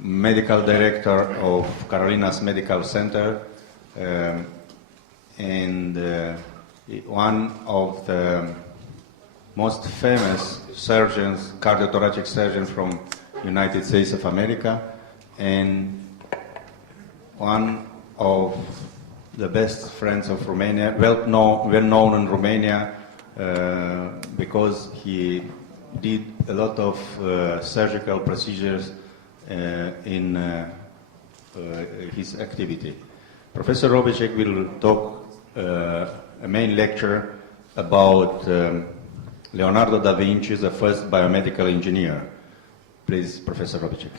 medical director of Carolina's Medical Center, and one of the most famous surgeons, cardiothoracic surgeons from United States of America, and one of the best friends of Romania, well known in Romania because he did a lot of surgical procedures in his activity. Professor Robicsek will talk a main lecture about Leonardo Da Vinci, the first biomedical engineer. Please, Professor Robicsek.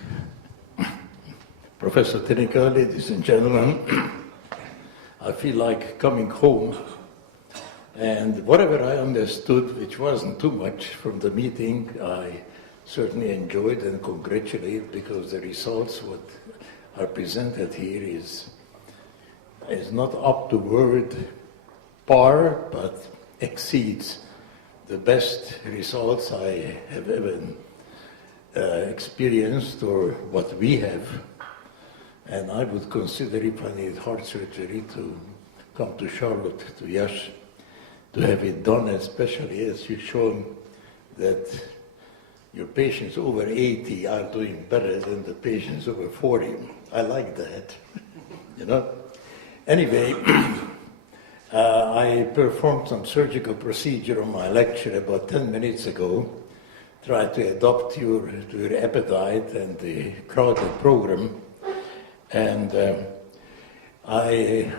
Professor Tinica, ladies and gentlemen, I feel like coming home, and whatever I understood, which wasn't too much from the meeting, I certainly enjoyed and congratulate, because the results what are presented here is not up to word par, but exceeds the best results I have ever experienced, or what we have. And I would consider, if I need heart surgery, to come to Charlotte, to Yash, to have it done, especially as you've shown that your patients over 80 are doing better than the patients over 40. I like that, you know. Anyway, I performed some surgical procedure on my lecture about 10 minutes ago, tried to adapt to your appetite and the crowded program. And I'd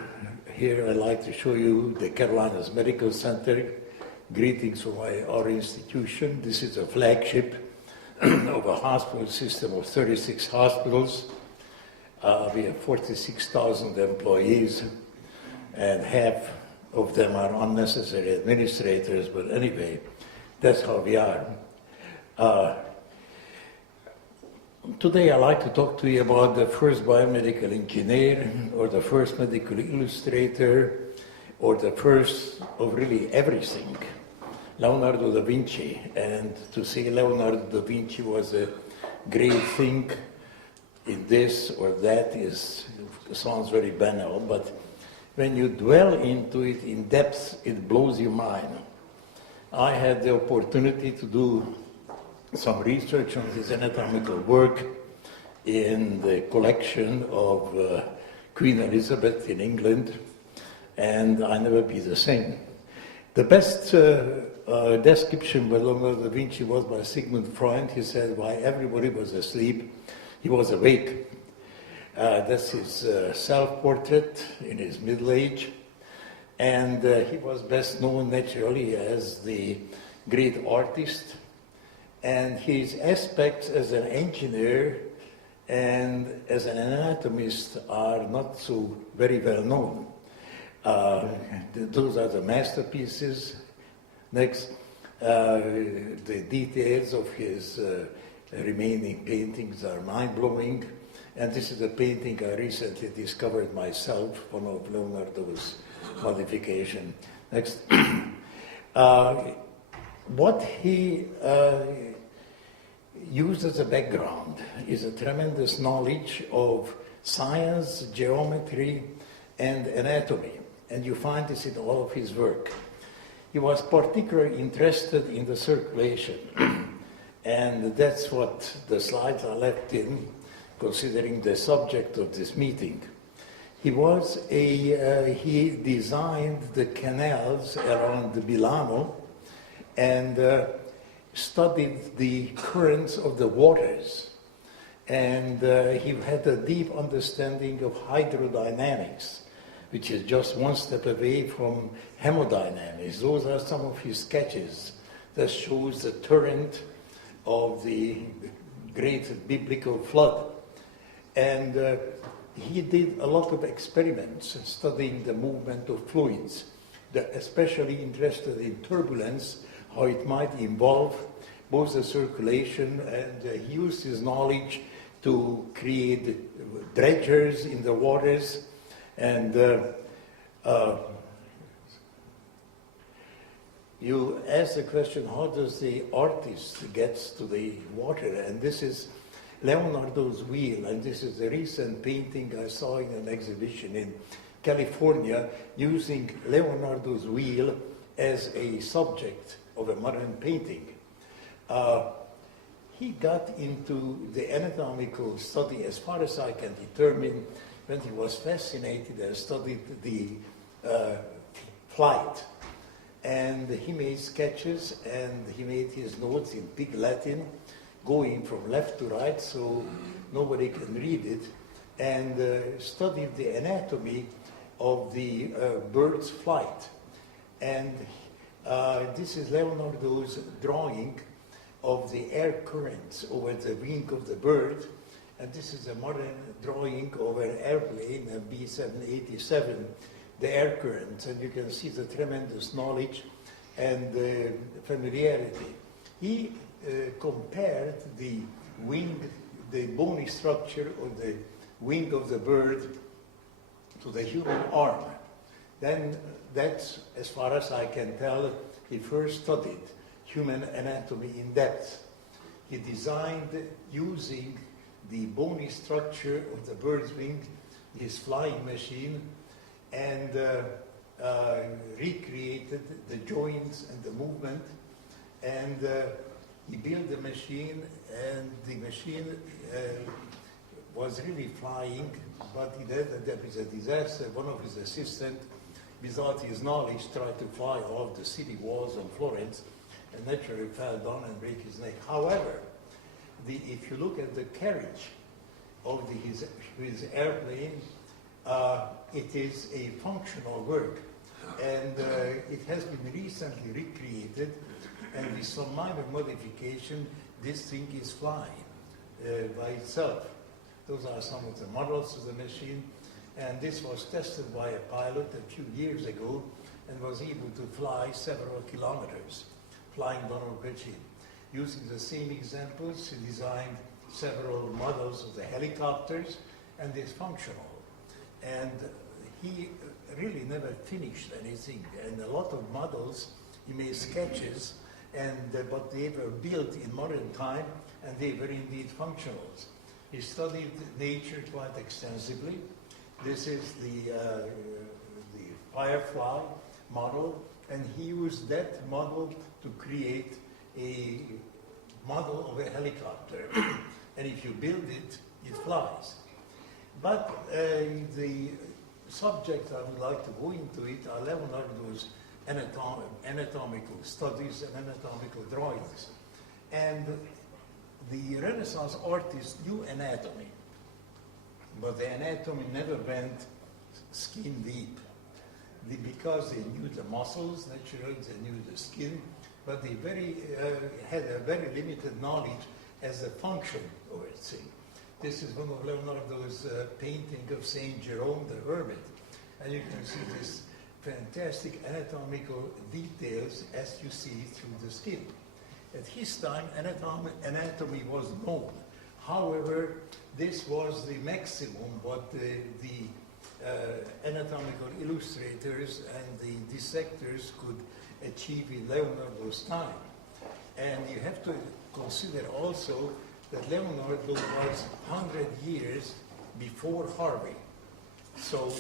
like to show you the Carolinas Medical Center. Greetings from our institution. This is a flagship of a hospital system of 36 hospitals. We have 46,000 employees, and half of them are unnecessary administrators, but anyway, that's how we are. Today I'd like to talk to you about the first biomedical engineer, or the first medical illustrator, or the first of really everything, Leonardo da Vinci. And to say Leonardo da Vinci was a great thing in this or that sounds very banal, but when you dwell into it in depth, it blows your mind. I had the opportunity to do some research on his anatomical work in the collection of Queen Elizabeth in England, and I never be the same. The best description by Leonardo da Vinci was by Sigmund Freud. He said, while everybody was asleep, he was awake. That's his self-portrait in his middle age, and he was best known naturally as the great artist. And his aspects as an engineer and as an anatomist are not so very well known. Those are the masterpieces. Next, the details of his remaining paintings are mind-blowing. And this is a painting I recently discovered myself, one of Leonardo's modification. Next. What he used as a background is a tremendous knowledge of science, geometry, and anatomy. And you find this in all of his work. He was particularly interested in the circulation. And that's what the slides are left in, considering the subject of this meeting. He designed the canals around Milano, and studied the currents of the waters. And he had a deep understanding of hydrodynamics, which is just one step away from hemodynamics. Those are some of his sketches that shows the torrent of the great biblical flood. And he did a lot of experiments studying the movement of fluids, especially interested in turbulence, how it might involve both the circulation, and he used his knowledge to create dredgers in the waters. And you ask the question, how does the artist get to the water? And this is Leonardo's wheel, and this is a recent painting I saw in an exhibition in California, using Leonardo's wheel as a subject of a modern painting. He got into the anatomical study, as far as I can determine, when he was fascinated and studied the flight. And he made sketches and he made his notes in big Latin, going from left to right so nobody can read it, and studied the anatomy of the bird's flight. And this is Leonardo's drawing of the air currents over the wing of the bird, and this is a modern drawing of an airplane, a B-787, the air currents, and you can see the tremendous knowledge and familiarity. He compared the wing, the bony structure of the wing of the bird to the human arm. Then that's, as far as I can tell, he first studied human anatomy in depth. He designed, using the bony structure of the bird's wing, his flying machine, and recreated the joints and the movement, and he built the machine, and the machine was really flying, but there was a disaster. One of his assistants, without his knowledge, tried to fly off the city walls of Florence, and naturally fell down and break his neck. However, if you look at the carriage of his airplane, it is a functional work, and it has been recently recreated, and with some minor modification, this thing is flying by itself. Those are some of the models of the machine, and this was tested by a pilot a few years ago and was able to fly several kilometers, flying down a machine. Using the same examples, he designed several models of the helicopters, and it's functional. And he really never finished anything, and a lot of models, he made sketches, and but they were built in modern time, and they were indeed functional. He studied nature quite extensively. This is the firefly model, and he used that model to create a model of a helicopter. And if you build it, it flies. But the subject I would like to go into it are Leonardo's anatomical studies and anatomical drawings. And the Renaissance artists knew anatomy, but the anatomy never went skin deep. Because they knew the muscles, naturally, they knew the skin, but they had a very limited knowledge as a function of a thing. This is one of Leonardo's painting of Saint Jerome the Hermit, and you can see this fantastic anatomical details as you see through the skin. At his time, anatomy was known. However, this was the maximum what the anatomical illustrators and the dissectors could achieve in Leonardo's time. And you have to consider also that Leonardo was 100 years before Harvey. So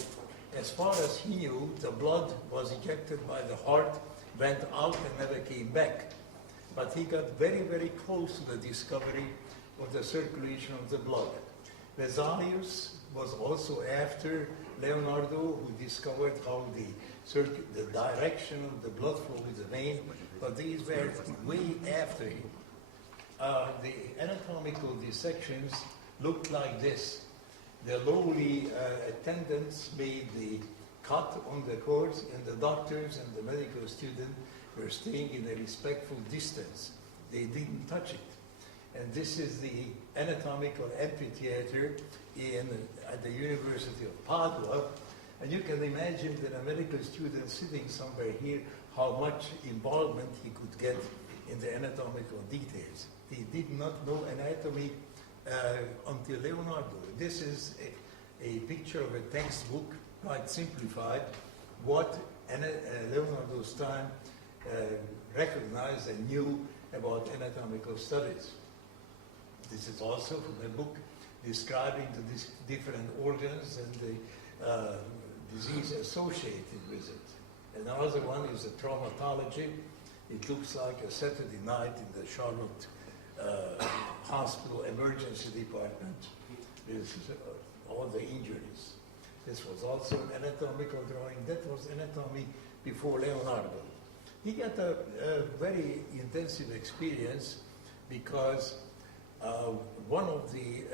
as far as he knew, the blood was ejected by the heart, went out and never came back. But he got very, very close to the discovery of the circulation of the blood. Vesalius was also after Leonardo, who discovered how the direction of the blood flow in the vein, but these were way after him. The anatomical dissections looked like this. The lowly attendants made the cut on the cords, and the doctors and the medical student were staying in a respectful distance. They didn't touch it. And this is the anatomical amphitheater at the University of Padua. And you can imagine that a medical student sitting somewhere here, how much involvement he could get in the anatomical details. He did not know anatomy until Leonardo. This is a picture of a textbook, quite simplified, what Leonardo's time recognized and knew about anatomical studies. This is also from a book describing the different organs and the disease associated with it. Another one is the traumatology. It looks like a Saturday night in the Charlotte hospital emergency department with all the injuries. This was also an anatomical drawing. That was anatomy before Leonardo. He got a very intensive experience because one of the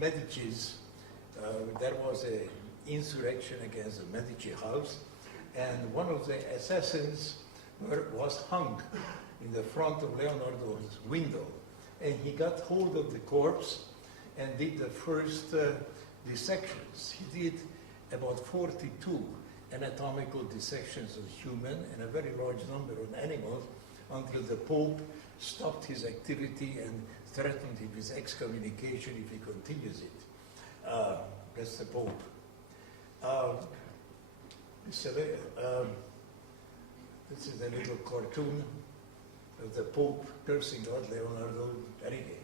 Medici's, there was an insurrection against the Medici house, and one of the assassins was hung in the front of Leonardo's window. And he got hold of the corpse and did the first dissections. He did about 42 anatomical dissections of human and a very large number of animals until the Pope stopped his activity and threatened him with excommunication if he continues it. That's the Pope. This is a little cartoon of the Pope cursing out Leonardo. Anyway,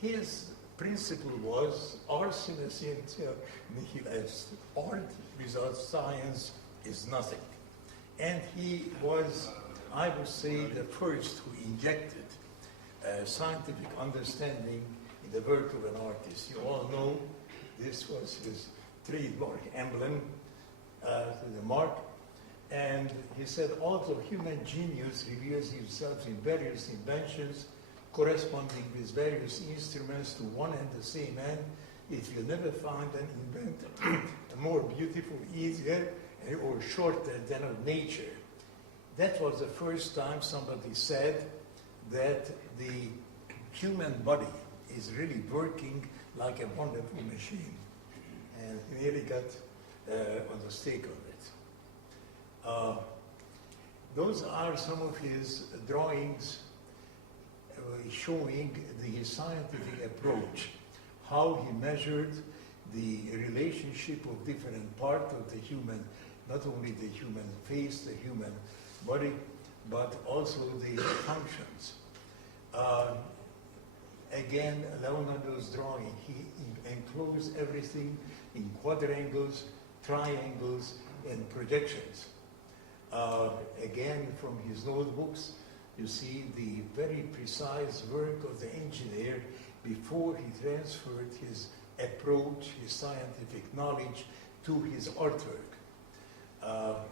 his principle was ars in scientia nihil est. Art without science is nothing. And he was, I would say, the first who injected scientific understanding in the work of an artist. You all know this was his trademark emblem, the mark. And he said, although human genius reveals himself in various inventions corresponding with various instruments to one and the same end, it will never find an inventor more beautiful, easier, or shorter than of nature. That was the first time somebody said that the human body is really working like a wonderful machine. And he nearly got on the stake of it. Those are some of his drawings showing his scientific approach, how he measured the relationship of different parts of the human, not only the human face, the human body, but also the functions. Again, Leonardo's drawing, he enclosed everything in quadrangles, triangles, and projections. Again, from his notebooks, you see the very precise work of the engineer before he transferred his approach, his scientific knowledge to his artwork.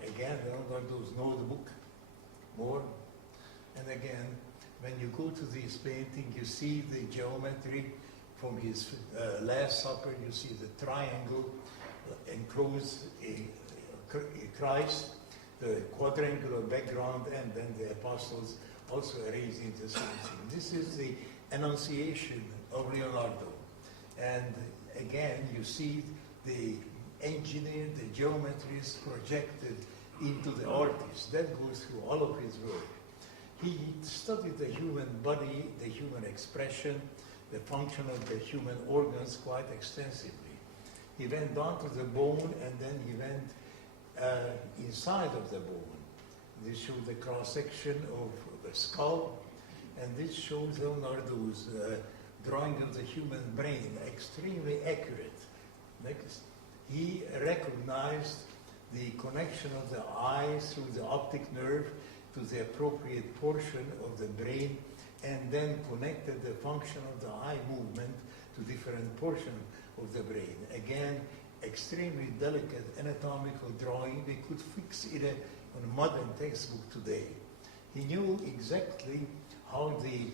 Again, Leonardo's notebook, more. And again, when you go to this painting, you see the geometry from his Last Supper. You see the triangle enclosed a Christ, the quadrangular background, and then the apostles also arranged into the same thing. This is the Annunciation of Leonardo. And again, you see the engineer, the geometries projected into the artist. That goes through all of his work. He studied the human body, the human expression, the function of the human organs quite extensively. He went down to the bone, and then he went inside of the bone. This shows the cross-section of the skull, and this shows Leonardo's drawing of the human brain, extremely accurate. He recognized the connection of the eye through the optic nerve to the appropriate portion of the brain, and then connected the function of the eye movement to different portions of the brain. Again, extremely delicate anatomical drawing. We could fix it on a modern textbook today. He knew exactly how the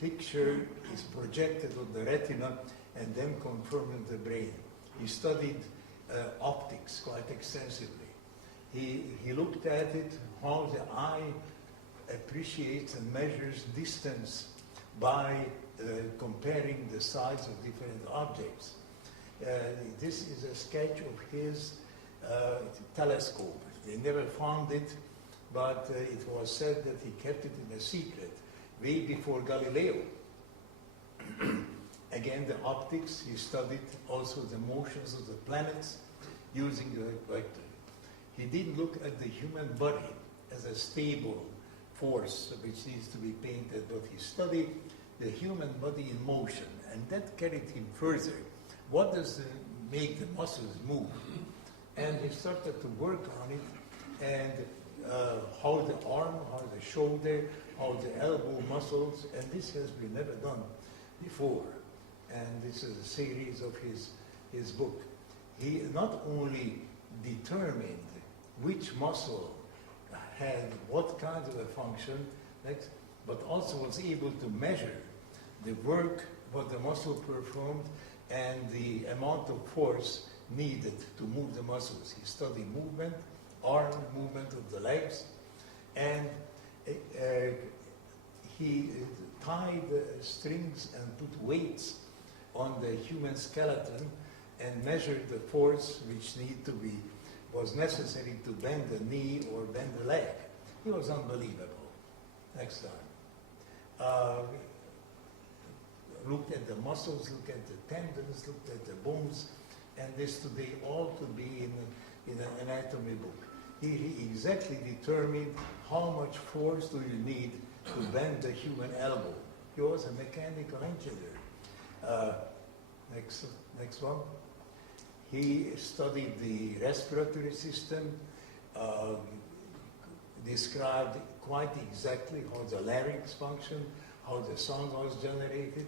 picture is projected on the retina and then confirmed in the brain. He studied optics quite extensively. He looked at it, how the eye appreciates and measures distance by comparing the size of different objects. This is a sketch of his telescope. They never found it, but it was said that he kept it in a secret way before Galileo. Again, the optics, he studied also the motions of the planets using the vector. He didn't look at the human body as a stable force which needs to be painted, but he studied the human body in motion, and that carried him further. What does make the muscles move? And he started to work on it, and how the arm, how the shoulder, how the elbow muscles, and this has been never done before. And this is a series of his book. He not only determined which muscle had what kind of a function, but also was able to measure the work, what the muscle performed, and the amount of force needed to move the muscles. He studied movement, arm movement of the legs, and he tied strings and put weights on the human skeleton and measured the force which was necessary to bend the knee or bend the leg. He was unbelievable. Next time. Looked at the muscles, looked at the tendons, looked at the bones, and this today all could be in an anatomy book. He exactly determined how much force do you need to bend the human elbow. He was a mechanical engineer. Next one. He studied the respiratory system, described quite exactly how the larynx functioned, how the sound was generated,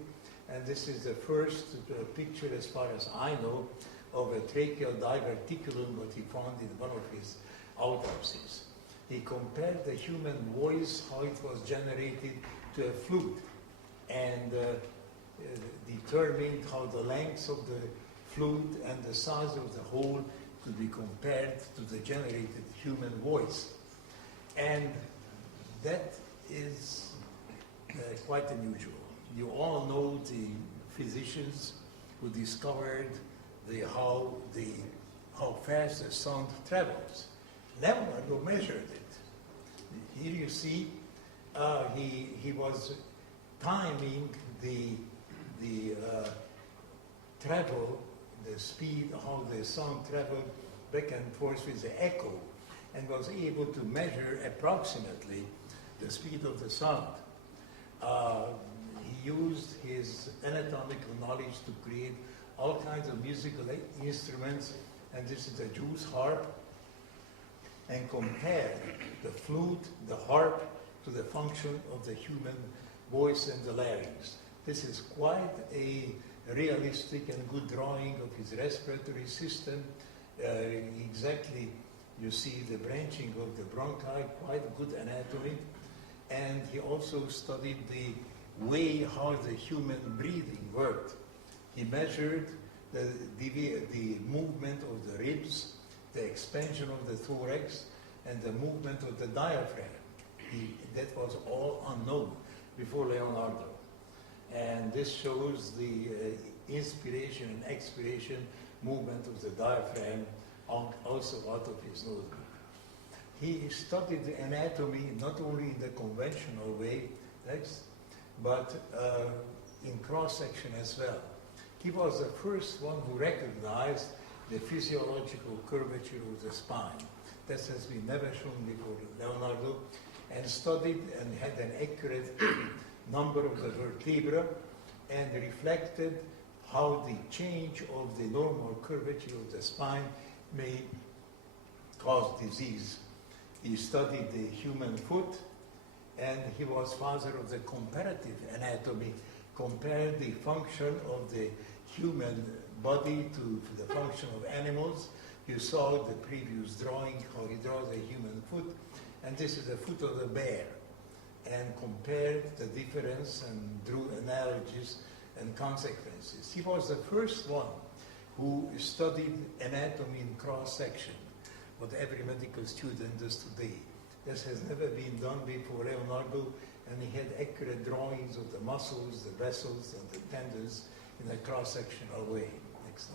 and this is the first picture, as far as I know, of a tracheal diverticulum that he found in one of his autopsies. He compared the human voice, how it was generated, to a flute, and determined how the length of the flute and the size of the hole could be compared to the generated human voice. And that is quite unusual. You all know the physicians who discovered how fast the sound travels. Leonardo measured it. Here you see he was timing the travel, the speed, how the sound traveled back and forth with the echo, and was able to measure approximately the speed of the sound. He used his anatomical knowledge to create all kinds of musical instruments, and this is a Jew's harp, and compared the flute, the harp, to the function of the human voice and the larynx. This is quite a realistic and good drawing of his respiratory system. Exactly, you see the branching of the bronchi, quite good anatomy. And he also studied the way how the human breathing worked. He measured the movement of the ribs, the expansion of the thorax, and the movement of the diaphragm. That was all unknown before Leonardo. And this shows the inspiration and expiration movement of the diaphragm, also out of his notebook. He studied the anatomy not only in the conventional way, but in cross-section as well. He was the first one who recognized the physiological curvature of the spine. This has been never shown before Leonardo, and studied and had an accurate number of the vertebrae, and reflected how the change of the normal curvature of the spine may cause disease. He studied the human foot, and he was father of the comparative anatomy, compared the function of the human body to the function of animals. You saw the previous drawing, how he draws a human foot, and this is the foot of the bear, and compared the difference and drew analogies and consequences. He was the first one who studied anatomy in cross-section, what every medical student does today. This has never been done before Leonardo, and he had accurate drawings of the muscles, the vessels, and the tendons in a cross-sectional way. Next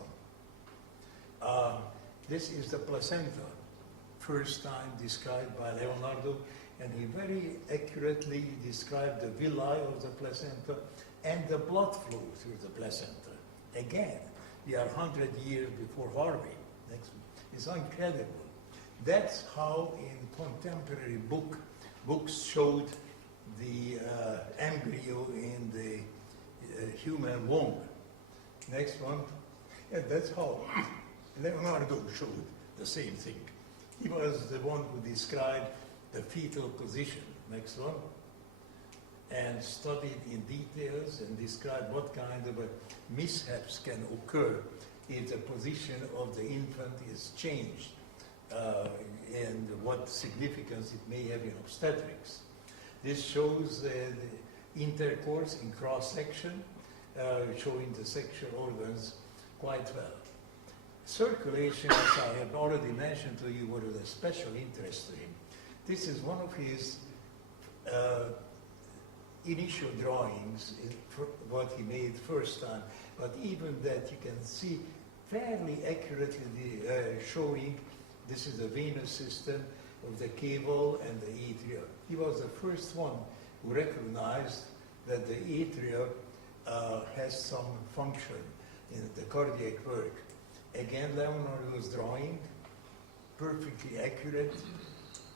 one. This is the placenta, first time described by Leonardo, and he very accurately described the villi of the placenta and the blood flow through the placenta. Again, we are 100 years before Harvey. It's incredible. That's how in contemporary books showed the embryo in the human womb. Next one. And that's how Leonardo showed the same thing. He was the one who described the fetal position. Next one. And studied in details and described what kind of mishaps can occur if the position of the infant is changed and what significance it may have in obstetrics. This shows the intercourse in cross-section, showing the sexual organs quite well. Circulation, as I have already mentioned to you, was of special interest to him. This is one of his initial drawings, what he made first time, but even that you can see fairly accurately showing this is the venous system of the cava and the atria. He was the first one who recognized that the atria has some function in the cardiac work. Again, Leonardo's drawing, perfectly accurate.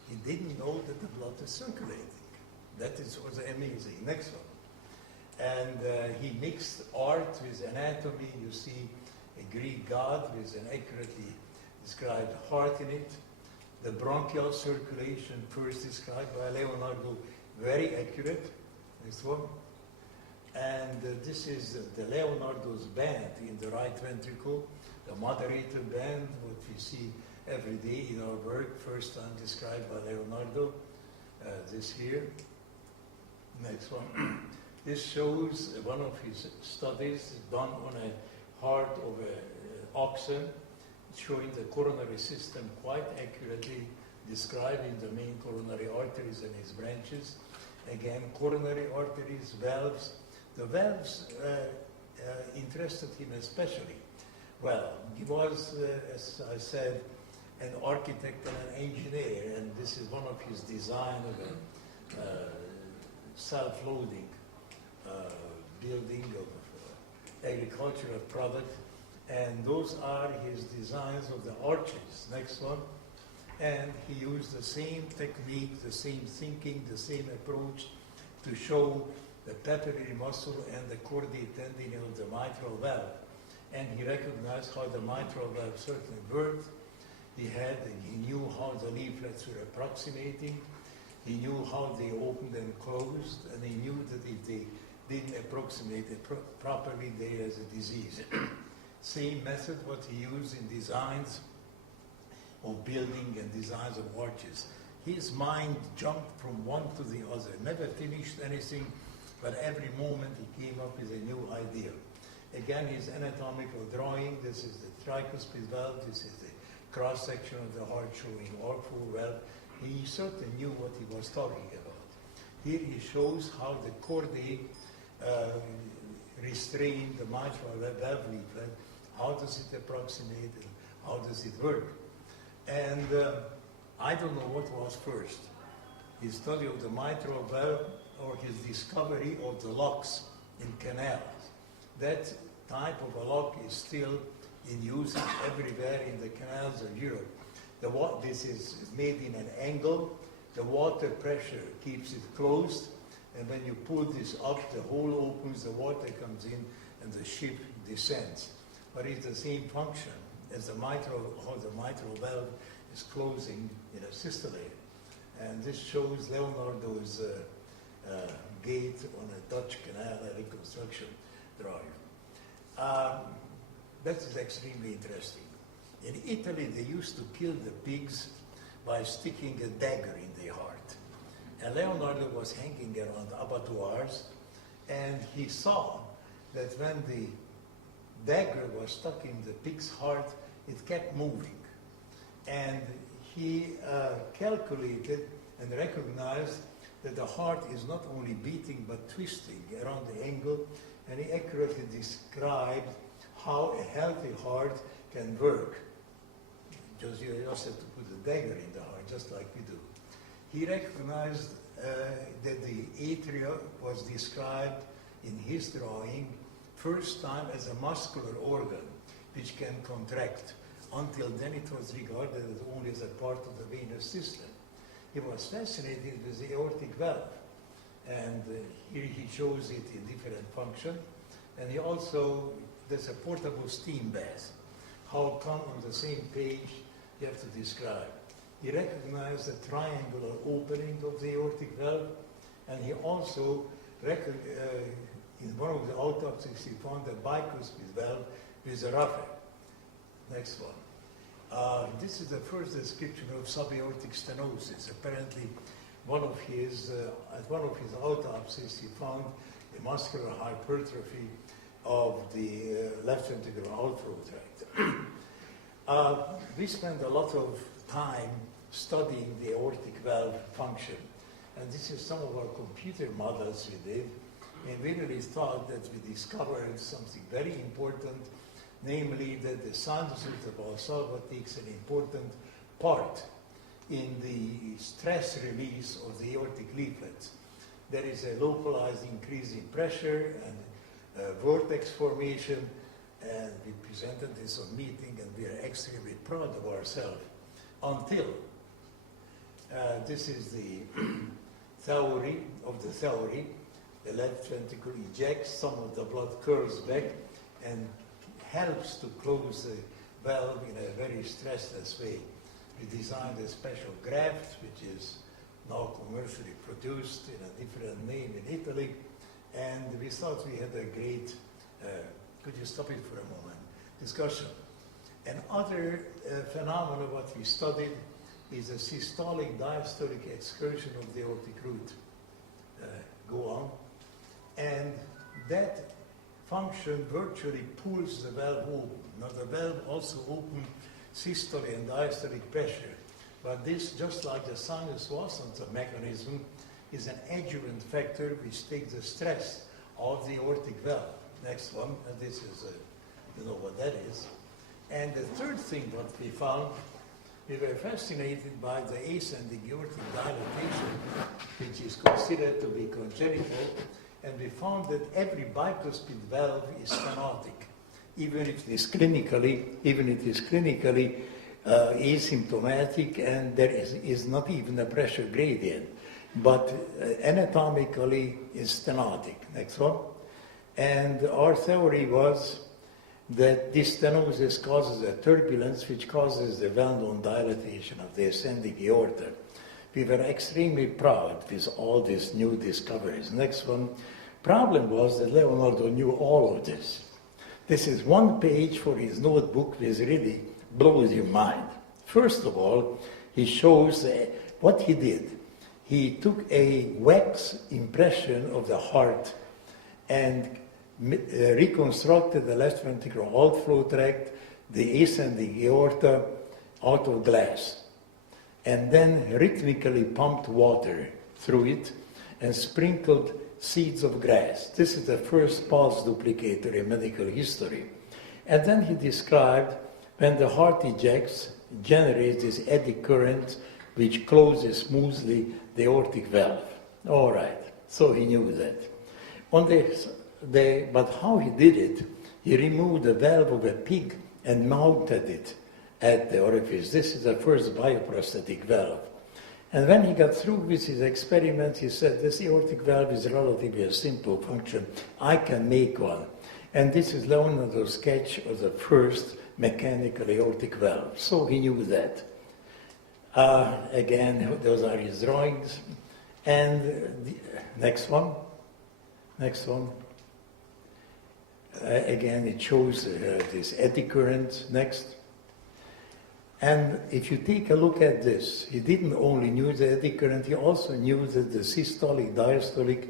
He didn't know that the blood is circulating. That was amazing. Next one. And he mixed art with anatomy. You see a Greek god with an accurately described heart in it. The bronchial circulation first described by Leonardo, very accurate. Next one. And this is the Leonardo's band in the right ventricle, the moderator band, what we see every day in our work, first time described by Leonardo. This here. Next one. This shows one of his studies done on a heart of an oxen, showing the coronary system quite accurately, describing the main coronary arteries and its branches. Again, coronary arteries, valves. The valves interested him especially. Well, he was, as I said, an architect and an engineer, and this is one of his design of a self-loading building of agricultural product, and those are his designs of the arches. Next one. And he used the same technique, the same thinking, the same approach to show the papillary muscle and the chordae tendine of the mitral valve. And he recognized how the mitral valve certainly worked. He knew how the leaflets were approximating. He knew how they opened and closed, and he knew that if they didn't approximate it properly, there is a disease. Same method what he used in designs of building and designs of arches. His mind jumped from one to the other, never finished anything, but every moment he came up with a new idea. Again, his anatomical drawing, this is the tricuspid valve, this is the cross-section of the heart showing R4 valve. He certainly knew what he was talking about. Here he shows how the chordae restrain the mitral valve leaflet. How does it approximate and how does it work? And I don't know what was first, his study of the mitral valve or his discovery of the locks in canals. That type of a lock is still in use everywhere in the canals of Europe. This is made in an angle. The water pressure keeps it closed, and when you pull this up, the hole opens, the water comes in, and the ship descends. But it's the same function as how the mitral valve is closing in a systole. And this shows Leonardo's gate on a Dutch canal reconstruction drawing. That is extremely interesting. In Italy, they used to kill the pigs by sticking a dagger in their heart. And Leonardo was hanging around abattoirs, and he saw that when the dagger was stuck in the pig's heart, it kept moving. And he calculated and recognized that the heart is not only beating but twisting around the angle, and he accurately described how a healthy heart can work. You just have to put a dagger in the heart, just like we do. He recognized that the atria was described in his drawing first time as a muscular organ which can contract. Until then it was regarded as only as a part of the venous system. He was fascinated with the aortic valve. And here he shows it in different function. And he also, there's a portable steam bath. How come on the same page you have to describe? He recognized the triangular opening of the aortic valve, and he also in one of the autopsies he found a bicuspid valve with a raphe. Next one. This is the first description of subaortic stenosis. Apparently, at one of his autopsies, he found a muscular hypertrophy of the left ventricular outflow tract. We spent a lot of time studying the aortic valve function, and this is some of our computer models we did, and we really thought that we discovered something very important, namely that the sinus of Valsalva takes an important part in the stress release of the aortic leaflets. There is a localized increase in pressure and vortex formation, and we presented this on meeting, and we are extremely proud of ourselves. Until this is the theory of the theory. The left ventricle ejects, some of the blood curls back and helps to close the valve in a very stressless way. We designed a special graft, which is now commercially produced in a different name in Italy, and we thought we had a great, could you stop it for a moment, discussion. Another phenomenon what we studied is a systolic diastolic excursion of the aortic root. Go on. And that function virtually pulls the valve open. Now the valve also opens systolic and diastolic pressure. But this, just like the sinus Wassermann mechanism, is an adjuvant factor which takes the stress of the aortic valve. Next one, and this is, you know what that is. And the third thing what we found, we were fascinated by the ascending aortic dilatation, which is considered to be congenital, and we found that every bicuspid valve is stenotic, even if it is clinically asymptomatic, and there is not even a pressure gradient, but anatomically is stenotic. Next one. And our theory was that this stenosis causes a turbulence which causes the well-known dilatation of the ascending aorta. We were extremely proud with all these new discoveries. Next one. Problem was that Leonardo knew all of this. This is one page for his notebook which really blows your mind. First of all, he shows what he did. He took a wax impression of the heart and reconstructed the left ventricular outflow tract, the ascending aorta, out of glass, and then rhythmically pumped water through it and sprinkled seeds of grass. This is the first pulse duplicator in medical history. And then he described when the heart ejects, generates this eddy current which closes smoothly the aortic valve. All right, so he knew that. But how he did it, he removed the valve of a pig and mounted it at the orifice. This is the first bioprosthetic valve. And when he got through with his experiment, he said, this aortic valve is relatively a simple function. I can make one. And this is Leonardo's sketch of the first mechanical aortic valve. So he knew that. Again, those are his drawings. And the next one. Next one. Again, it shows this eddy current. Next. And if you take a look at this, he didn't only knew the eddy current, he also knew that the systolic, diastolic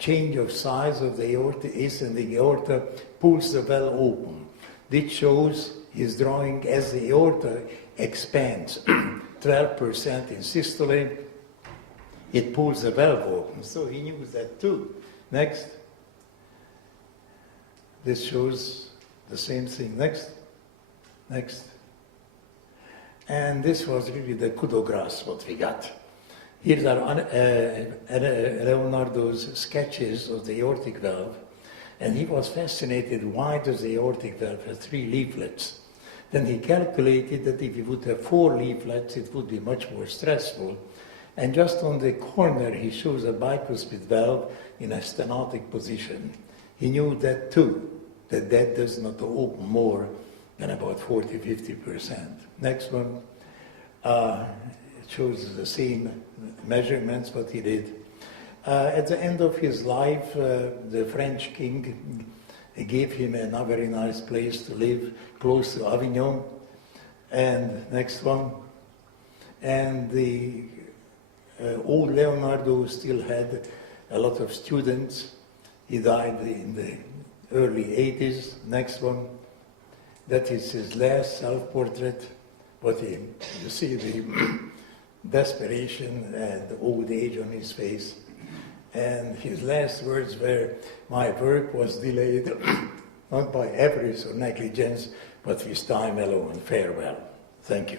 change of size of the aorta, ascending aorta, pulls the valve open. This shows his drawing as the aorta expands 12% in systole, it pulls the valve open. So he knew that too. Next. This shows the same thing. Next. Next. And this was really the coup de grace what we got. Here are Leonardo's sketches of the aortic valve, and he was fascinated, why does the aortic valve have 3 leaflets? Then he calculated that if he would have 4 leaflets, it would be much more stressful. And just on the corner, he shows a bicuspid valve in a stenotic position. He knew that too, that does not open more than about 40-50%. Next one shows the same measurements, what he did. At the end of his life, the French king gave him a very nice place to live, close to Avignon. And next one. And the old Leonardo still had a lot of students. He died in the early 80s. Next one. That is his last self-portrait. But you see the desperation and the old age on his face. And his last words were, "My work was delayed, not by avarice or negligence, but with time alone. Farewell." Thank you.